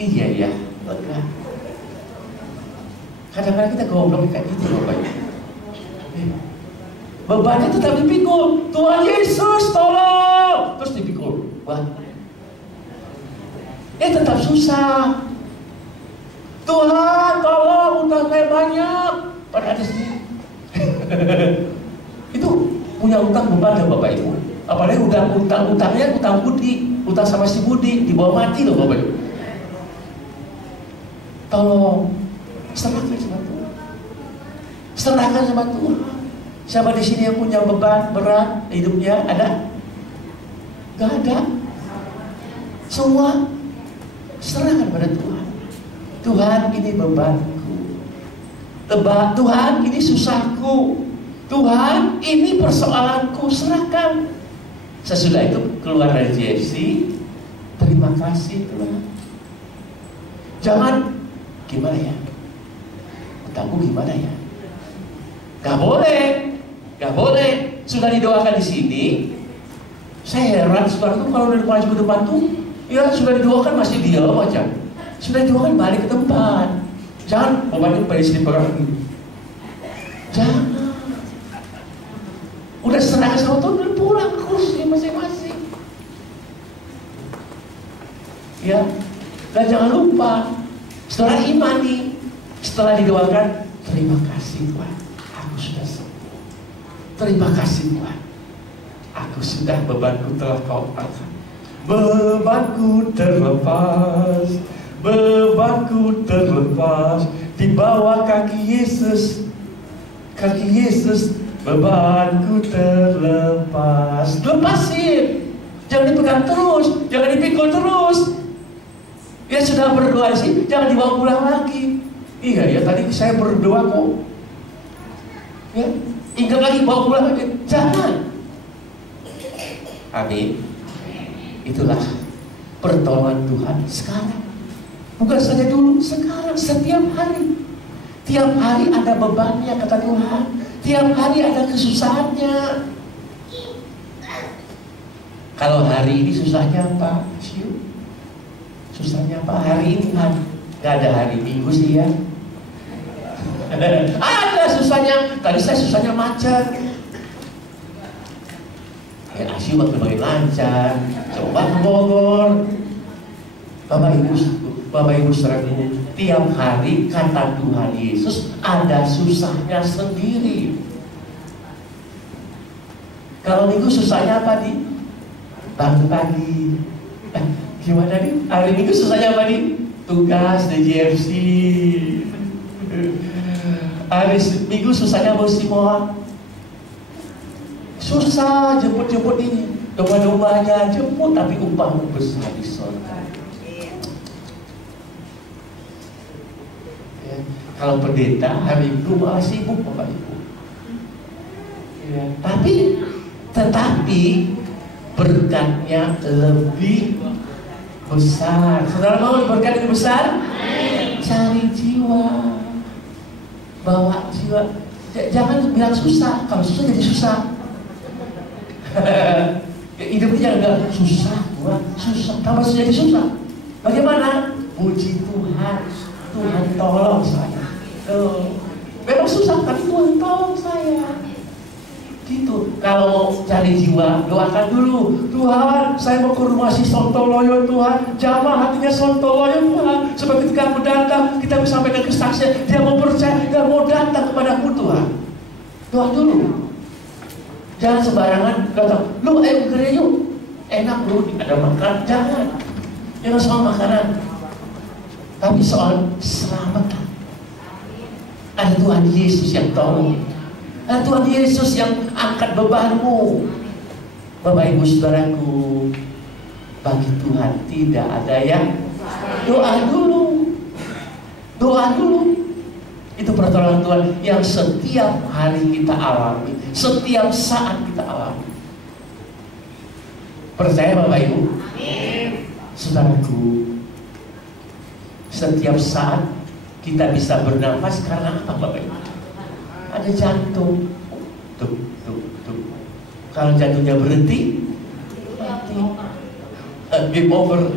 iya ya, lega. Kadang-kadang kita goblok kayak gitu Bapak. Bebannya tetap dipikul. Tuhan Yesus tolong, terus dipikul. Wah, tetap susah. Tuhan tolong, utang saya banyak. Pada ada sendiri. Itu punya utang beban ya Bapak Ibu. Apalagi utangnya utang budi, utang sama si budi, dibawa mati loh Bapak Ibu. Tolong serahkan sama Tuhan. Serahkan sama Tuhan. Siapa di sini yang punya beban berat hidupnya? Ada? Gak ada. Semua serahkan pada Tuhan. Tuhan, ini bebanku. Tuhan, ini susahku. Tuhan, ini persoalanku. Serahkan. Sesudah itu keluar dari JFC, terima kasih Tuhan. Jangan gimana ya? Utangku gimana ya? Gak boleh. Gak boleh. Sudah didoakan di sini. Saya heran, saudara tuh kalau udah maju ke depan tuh, ya sudah didoakan masih diam aja. Sudah didoakan balik ke tempat. Jangan bebannya pada sini perang. Jangan. Udah serahkan sama Tuhan, udah pulang ke kursi masing-masing. Ya, dan jangan lupa, setelah imani, setelah didoakan, terima kasih Tuhan, aku sudah sembuh. Terima kasih Tuhan, aku sudah, bebanku telah Kau angkat. Bebanku terlepas, bebanku terlepas di bawah kaki Yesus. Kaki Yesus, bebanku terlepas. Lepasin, jangan dipegang terus, jangan dipikul terus. Ya sudah berdoa sih, jangan dibawa pulang lagi. Iya ya, tadi saya berdoa kok. Ya, ingat lagi bawa pulang lagi, jangan. Amin. Itulah pertolongan Tuhan sekarang. Bukan saja dulu, sekarang, setiap hari. Tiap hari ada bebannya, kata Tuhan. Tiap hari ada kesusahannya. Kalau hari ini susahnya apa? Susahnya apa? Hari ini kan gak ada hari Minggu sih ya. Ada susahnya. Tadi saya susahnya macet. Ya Asyu makin lancar. Coba ke Bogor. Bapak Ibu saudara, tiap hari kata Tuhan Yesus ada susahnya sendiri. Kalau Minggu susahnya apa di? Bangun pagi. Gimana nih? Hari Minggu susahnya apa nih? Tugas di JFC. Hari Minggu susahnya Bos Simon. Susah jemput ini. Domba-dombanya jemput, tapi upahmu besar di surga. Kalau pendeta hari Minggu malah sibuk Bapak Ibu. Ya, tetapi berkatnya lebih besar. Saudara mau berkat lebih besar? Cari jiwa, bawa jiwa. Jangan bilang susah, kalau susah jadi susah. Hidupnya enggak susah, Tuhan, susah, tambah jadi susah. Bagaimana? Puji Tuhan, Tuhan tolong saya. Memang susah, tapi Tuhan tolong saya. Gitu. Kalau mau cari jiwa, doakan dulu. Tuhan, saya mau ke rumah si Sontoloyo Tuhan. Jamah hatinya Sontoloyo Tuhan. Supaya ketika aku datang, kita bisa sampaikan kesaksian. Dia mau percaya, dia mau datang kepadaku Tuhan. Doa dulu. Jangan sembarangan datang. Lu ayo ke gereja yuk. Enak lu, ada makan. Jangan. Jangan soal makanan. Tapi soal selamatan. Ada Tuhan Yesus yang tolong. Ada Tuhan Yesus yang angkat bebanmu. Bapak Ibu Saudaraku, bagi Tuhan tidak ada yang doa dulu. Doa dulu. Itu pertolongan Tuhan yang setiap hari kita alami, setiap saat kita alami. Percaya Bapak Ibu? Saudaraku, setiap saat kita bisa bernafas karena apa Bapak Ibu? Ada jantung. Tuh. Kalau jantungnya berhenti, mati. Game over.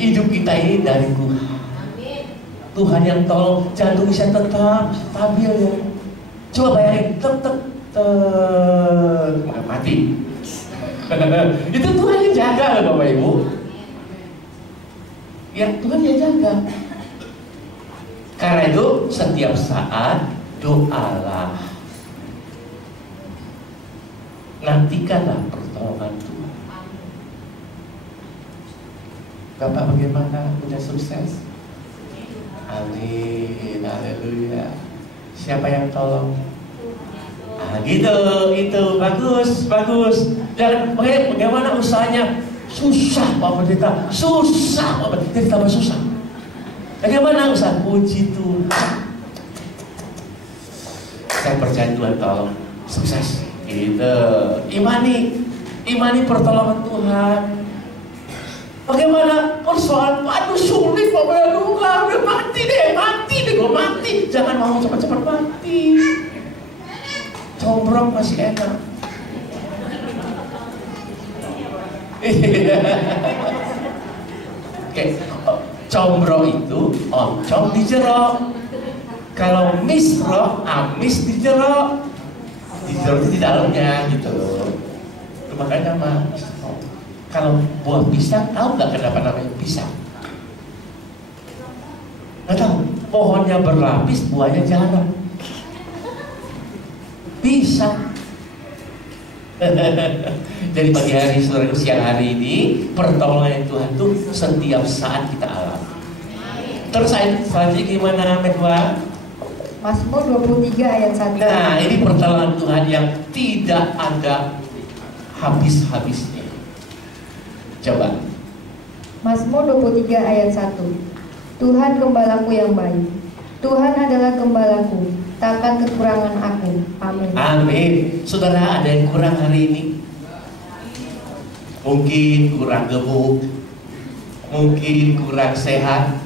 Hidup kita ini dari Tuhan. Tuhan yang tolong jantung bisa tetap stabil ya. Coba bayangin, mati. Itu Tuhan yang jaga loh Bapak Ibu. Ya Tuhan yang jaga. Karena itu setiap saat doalah, nantikanlah pertolongan Tuhan. Bapak bagaimana? Udah sukses? Amin, haleluya. Siapa yang tolong? Gitu, itu bagus. Jangan bagaimana usahanya susah Pak Pendeta, susah Pak Pendeta, jadi tambah susah. Bagaimana usaha? Puji Tuhan. Saya percaya Tuhan tolong sukses. Gitu. Imani pertolongan Tuhan. Bagaimana persoalan? Aduh sulit Bapak, aduh udah mati deh, gue mati. Jangan mau cepat-cepat mati. Combrong masih enak. Oke, combro itu oncom di jeruk. Kalau misro, amis di jeruk. Di jeruk itu di dalamnya gitu. Itu makanya nama misro. Kalau buah pisang, tahu nggak kenapa namanya pisang? Nggak tahu. Pohonnya berlapis, buahnya jarang. Pisang. Jadi pagi hari, saudara, siang hari ini pertolongan Tuhan itu setiap saat kita alami. Terus selanjutnya gimana Medwa? Mazmur 23 ayat 1. Nah ini pertolongan Tuhan yang tidak ada habis-habisnya. Coba Mazmur 23 ayat 1. Tuhan gembalaku yang baik, Tuhan adalah gembalaku, takkan kekurangan aku. Amin. Amin. Saudara, ada yang kurang hari ini? Mungkin kurang gemuk, mungkin kurang sehat,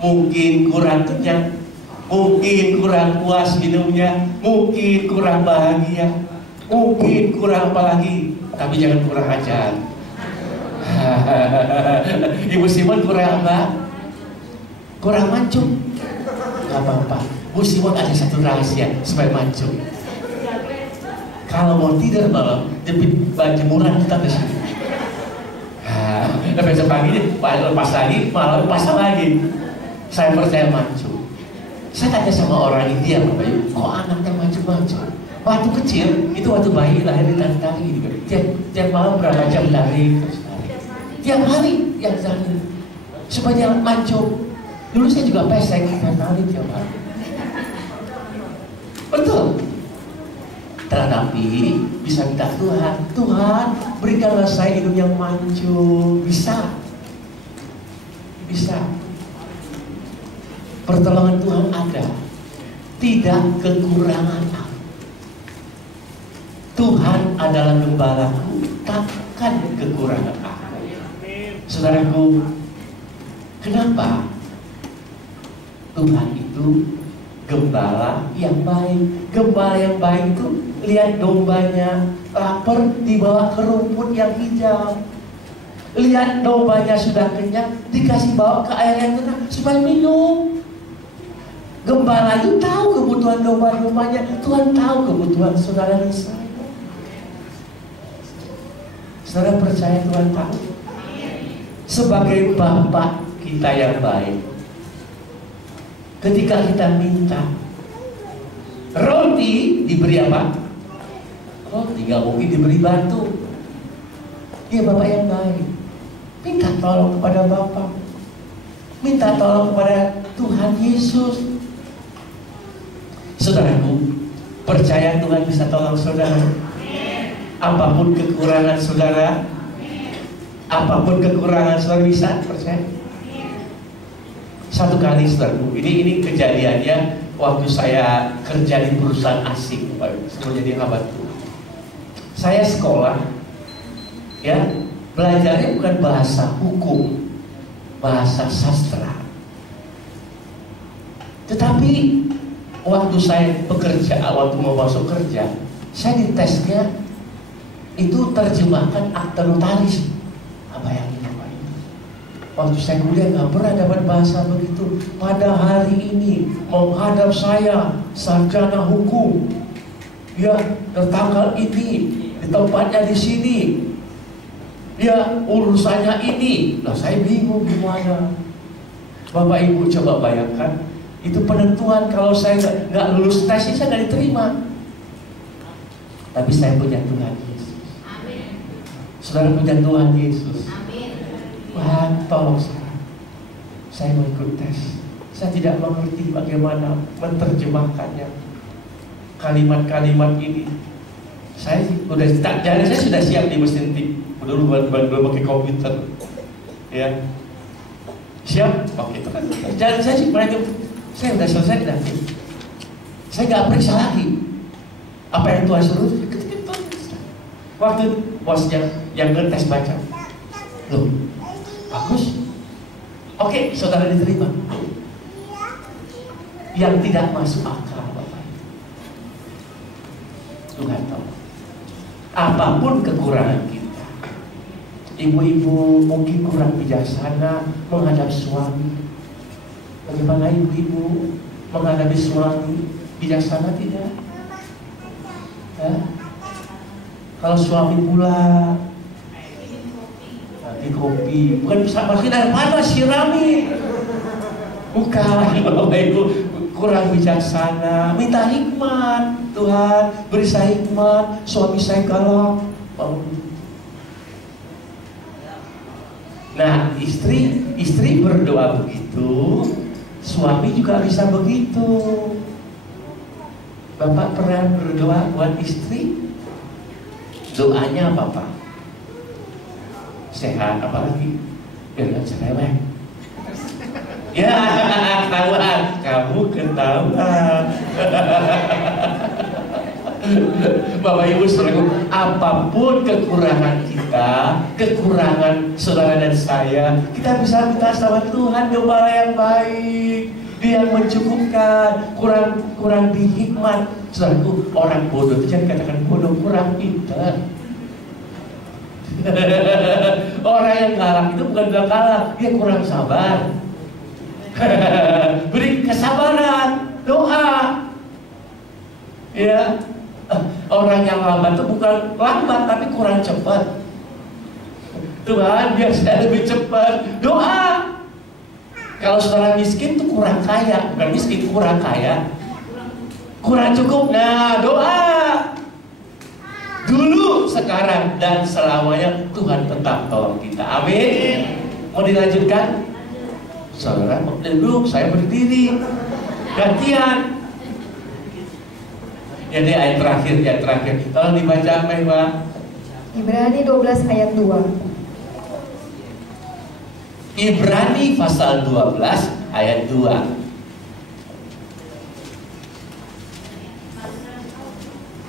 mungkin kurang kenyang, mungkin kurang puas minumnya, mungkin kurang bahagia, mungkin kurang apa lagi. Tapi jangan kurang ajar. Ibu Simon kurang apa? Kurang mancung. Gak apa-apa. Bu Simon ada satu rahasia supaya mancung. Kalau mau tidur malam, jepit jemuran kita di sini. Besok pagi lepas lagi, malam pasang lagi. Saya percaya mancung. Saya tanya sama orang India, Bapak Ibu, kok anaknya mancung-mancung? Waktu kecil, itu waktu bayi lahir ditarik-tarik gitu. Tiap malam berapa jam lari, terus lari. Tiap hari yang lari. Supaya mancung. Dulu saya juga pesek, saya lari tiap hari. Betul. Tetapi bisa minta Tuhan berikanlah saya hidup yang mancung. Bisa. Pertolongan Tuhan ada. Tidak kekurangan aku. Tuhan adalah gembalaku, takkan kekurangan aku. Saudaraku, kenapa Tuhan itu gembala yang baik. Gembala yang baik itu lihat dombanya lapar, dibawa ke rumput yang hijau. Lihat dombanya sudah kenyang, dikasih bawa ke air yang tenang supaya minum. Gembala itu tahu kebutuhan domba-dombanya. Tuhan tahu kebutuhan saudara dan saya. Saudara percaya Tuhan tahu? Sebagai Bapa kita yang baik, ketika kita minta roti, diberi apa? Roti, gak mungkin diberi batu. Dia Bapak yang baik. Minta tolong kepada Bapa, minta tolong kepada Tuhan Yesus. Saudaraku, percaya Tuhan bisa tolong saudara. Apapun kekurangan saudara, apapun kekurangan saudara bisa percaya. Satu kali saudaraku, ini kejadiannya waktu saya kerja di perusahaan asing, sebelum jadi hamba-Tuhan. Saya sekolah, ya, belajarnya bukan bahasa hukum, bahasa sastra. Tetapi waktu saya bekerja, waktu mau masuk kerja, saya ditesnya itu terjemahkan akte notaris. Apa yang ini? Waktu saya kuliah nggak pernah dapat bahasa begitu. Pada hari ini menghadap saya sarjana hukum, ya, tanggal ini, di tempatnya di sini, ya, urusannya ini. Nah, saya bingung gimana. Bapak Ibu coba bayangkan, itu penentuan. Kalau saya nggak lulus tes, saya nggak diterima. Tapi saya punya Tuhan Yesus. Saudara punya Tuhan Yesus. Wah, tolong saya mau ikut tes. Saya tidak mengerti bagaimana menerjemahkannya. Kalimat-kalimat ini. Saya sudah siap di mesin tik. Dulu belum pakai komputer. Ya. Siap? Oke, itu kan. Jadi saya sih saya sudah selesai nanti. Saya nggak periksa lagi. Apa yang Tuhan suruh? Waktu bosnya yang ngetes baca, loh, bagus, oke, saudara diterima. Yang tidak masuk akal, Bapak. Tuhan tahu. Apapun kekurangan kita, ibu-ibu mungkin kurang bijaksana menghadap suami. Bagaimana ibu-ibu menghadapi suami? Bijaksana tidak? Ya? Kalau suami pulang, nanti kopi, bukan bisa pakai air panas, sirami. Bukan, Bapak Ibu kurang bijaksana. Minta hikmat, Tuhan beri saya hikmat. Suami saya galak. Nah, istri berdoa begitu, suami juga bisa begitu. Bapak pernah berdoa buat istri? Doanya apa, Pak? Sehat, apalagi biar gak cerewet. Ya, ketahuan, kamu ketahuan. Bapak Ibu saudaraku, apapun kekurangan kita, kekurangan saudara dan saya, kita bisa minta sama Tuhan gembala yang baik. Dia yang mencukupkan, kurang dihikmat. Saudaraku, orang bodoh itu jangan katakan bodoh, kurang pintar. Orang yang galak itu bukan bilang galak, dia kurang sabar. Beri kesabaran, doa. Ya, orang yang lambat itu bukan lambat tapi kurang cepat. Tuhan, biar saya lebih cepat. Doa. Kalau saudara miskin itu kurang kaya, bukan miskin, kurang kaya, kurang cukup. Nah, doa. Dulu, sekarang, dan selamanya Tuhan tetap tolong kita. Amin. Mau dilanjutkan? Saudara duduk, saya berdiri. Gantian. Jadi ayat terakhir. Tolong dibaca apa, Pak? Ibrani 12 ayat 2. Ibrani pasal 12 ayat 2.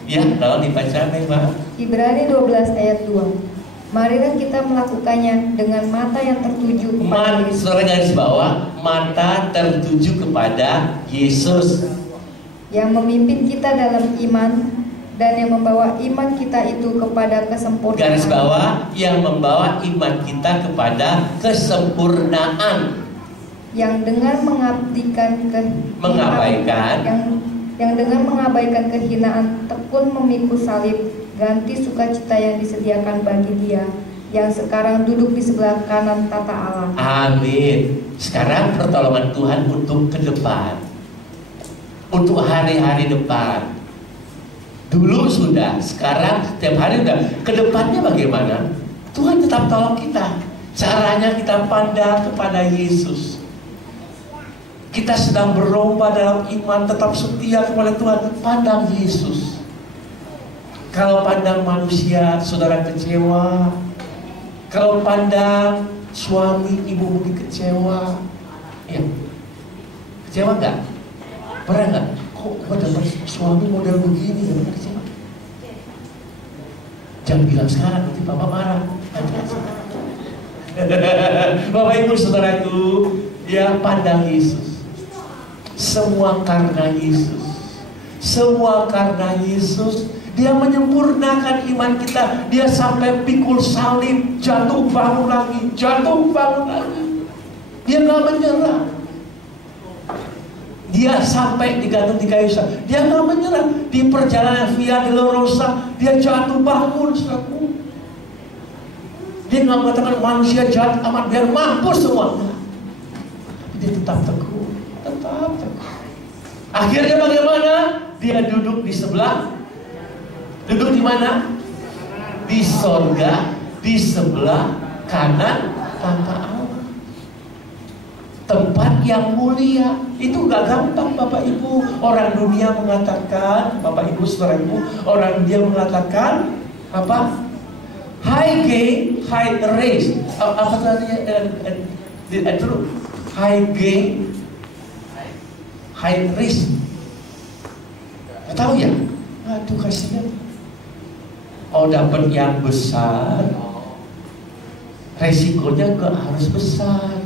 Ya, tolong dibaca, Pak. Ibrani 12 ayat 2. Marilah kita melakukannya dengan mata yang tertuju kepada Yesus. Saudara garis bawah, mata tertuju kepada Yesus. yang memimpin kita dalam iman, dan yang membawa iman kita itu kepada kesempurnaan. Garis bawah, yang membawa iman kita kepada kesempurnaan. Yang dengan yang dengan mengabaikan kehinaan tekun memikul salib, ganti sukacita yang disediakan bagi Dia yang sekarang duduk di sebelah kanan tata Allah. Amin. Sekarang pertolongan Tuhan untuk ke depan, untuk hari-hari depan. Dulu sudah, sekarang setiap hari udah. Kedepannya bagaimana? Tuhan tetap tolong kita. Caranya kita pandang kepada Yesus. Kita sedang berlomba dalam iman, tetap setia kepada Tuhan. Pandang Yesus. Kalau pandang manusia, saudara kecewa. Kalau pandang suami, ibu mungkin kecewa. Ya, kecewa nggak? Pernah nggak? Kok dapat suami model begini? Ya, kecewa. Jangan bilang sekarang, nanti Bapak marah. Bapak Ibu saudaraku, ya pandang Yesus. Semua karena Yesus. Semua karena Yesus. Dia menyempurnakan iman kita. Dia sampai pikul salib, jatuh bangun lagi, jatuh bangun lagi. Dia nggak menyerah. Dia sampai digantung di kayu salib. Dia nggak menyerah. Di perjalanan Via Dolorosa, dia jatuh bangun. Dia nggak mengatakan manusia jahat amat biar mampus semua. Tapi dia tetap teguh, tetap teguh. Akhirnya bagaimana? Dia duduk di sebelah. Duduk di mana? Di sorga, di sebelah kanan tata Allah. Tempat yang mulia. Itu gak gampang Bapak Ibu. Orang dunia mengatakan, Bapak Ibu saudaraku, orang dunia mengatakan apa? High gain, high race. Apa artinya? High gain, high risk. Tahu ya? Aduh kasihan. Mau dapat yang besar, resikonya juga harus besar,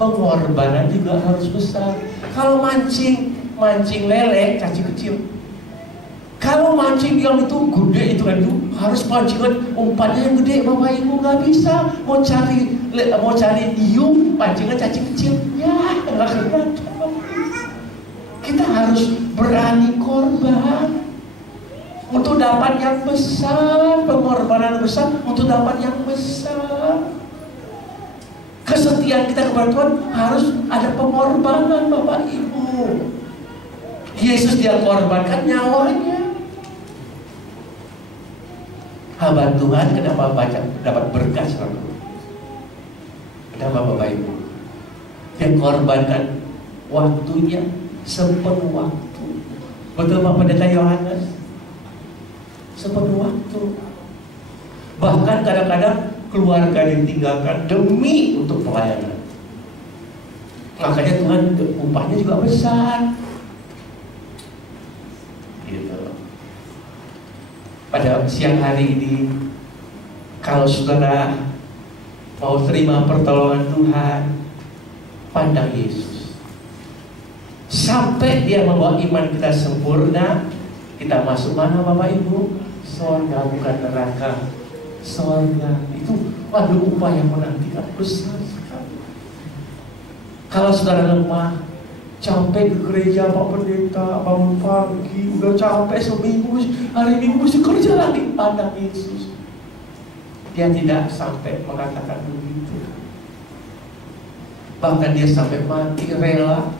pengorbanan juga harus besar. Kalau mancing lele, cacing kecil. Kalau mancing yang itu gede, itu kan itu harus pancingan umpannya yang gede. Bapak Ibu nggak bisa mau cari hiu, pancingan cacing kecil. Ya nggak kelihatan. Kita harus berani korban untuk dapat yang besar, pengorbanan besar untuk dapat yang besar. Kesetiaan kita kepada Tuhan harus ada pengorbanan Bapak Ibu. Yesus dia korbankan nyawanya. Hamba Tuhan kenapa dapat berkat selalu? Kenapa Bapak Ibu? Dia korbankan waktunya sepenuh waktu. Betul Pak Pendeta Yohanes? Sepenuh waktu. Bahkan kadang-kadang keluarga ditinggalkan demi untuk pelayanan. Makanya Tuhan upahnya juga besar. Gitu. Pada siang hari ini, kalau saudara mau terima pertolongan Tuhan, pandang Yesus. Sampai dia membawa iman kita sempurna, kita masuk mana Bapak Ibu? Surga, bukan neraka. Surga itu waduh upah yang menantikan besar sekali. Kalau saudara lemah, capek ke gereja Pak Pendeta, bangun pagi, udah capek seminggu, hari Minggu mesti kerja lagi, pandang Yesus. Dia tidak sampai mengatakan begitu. Bahkan dia sampai mati rela.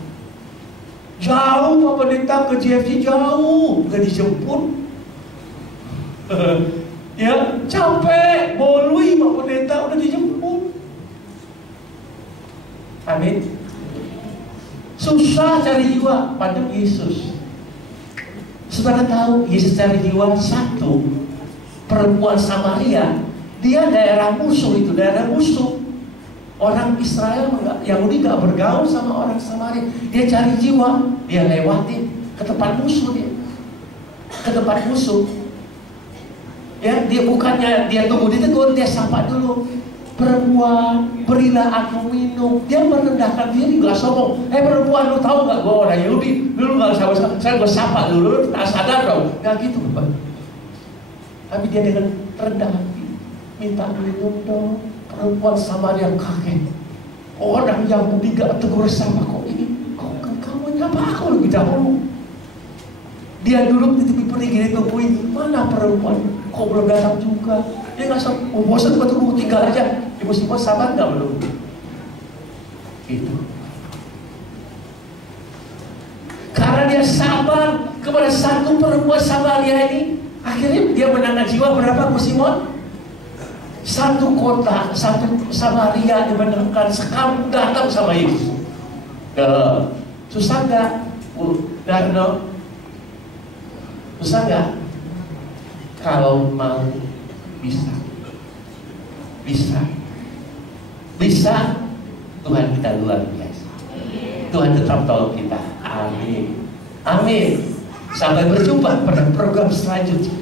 Jauh Pak Pendeta ke JFC, jauh, gak dijemput. Ya capek, bolui Pak Pendeta udah dijemput. Amin. Susah cari jiwa, pandang Yesus. Saudara tahu Yesus cari jiwa satu. Perempuan Samaria, dia daerah musuh itu, daerah musuh. Orang Israel Yahudi gak bergaul sama orang Samaria. Dia cari jiwa, dia lewatin ke tempat musuh dia. Ke tempat musuh. Ya, dia bukannya dia tunggu ditegur, dia sapa dulu. perempuan, berilah aku minum. Dia merendahkan diri, gak sombong. Perempuan, lu tahu gak gue orang Yahudi? Dulu gak sama saya gue sapa dulu, lu tak sadar dong. Gak gitu, Pak. Tapi dia dengan rendah hati minta minum dong. Perempuan Samaria kaget. Orang Yahudi gak tegur sapa, kok ini? Kok kamu nyapa aku lebih dahulu? Dia duduk di tepi perigi ditungguin. Mana perempuan? Kok belum datang juga? Dia nggak sabar. Bosan gue tunggu, tinggal aja. Ibu Simon sabar nggak belum? Itu. Karena dia sabar kepada satu perempuan Samaria ini, akhirnya dia menangkan jiwa berapa, Bu Simon? Satu kota, satu Samaria dimenangkan, sekampung datang sama Yesus. Susah nggak, Bu Darno? Susah nggak? Kalau mau bisa. Tuhan kita luar biasa. Tuhan tetap tolong kita. Amin. Sampai berjumpa pada program selanjutnya.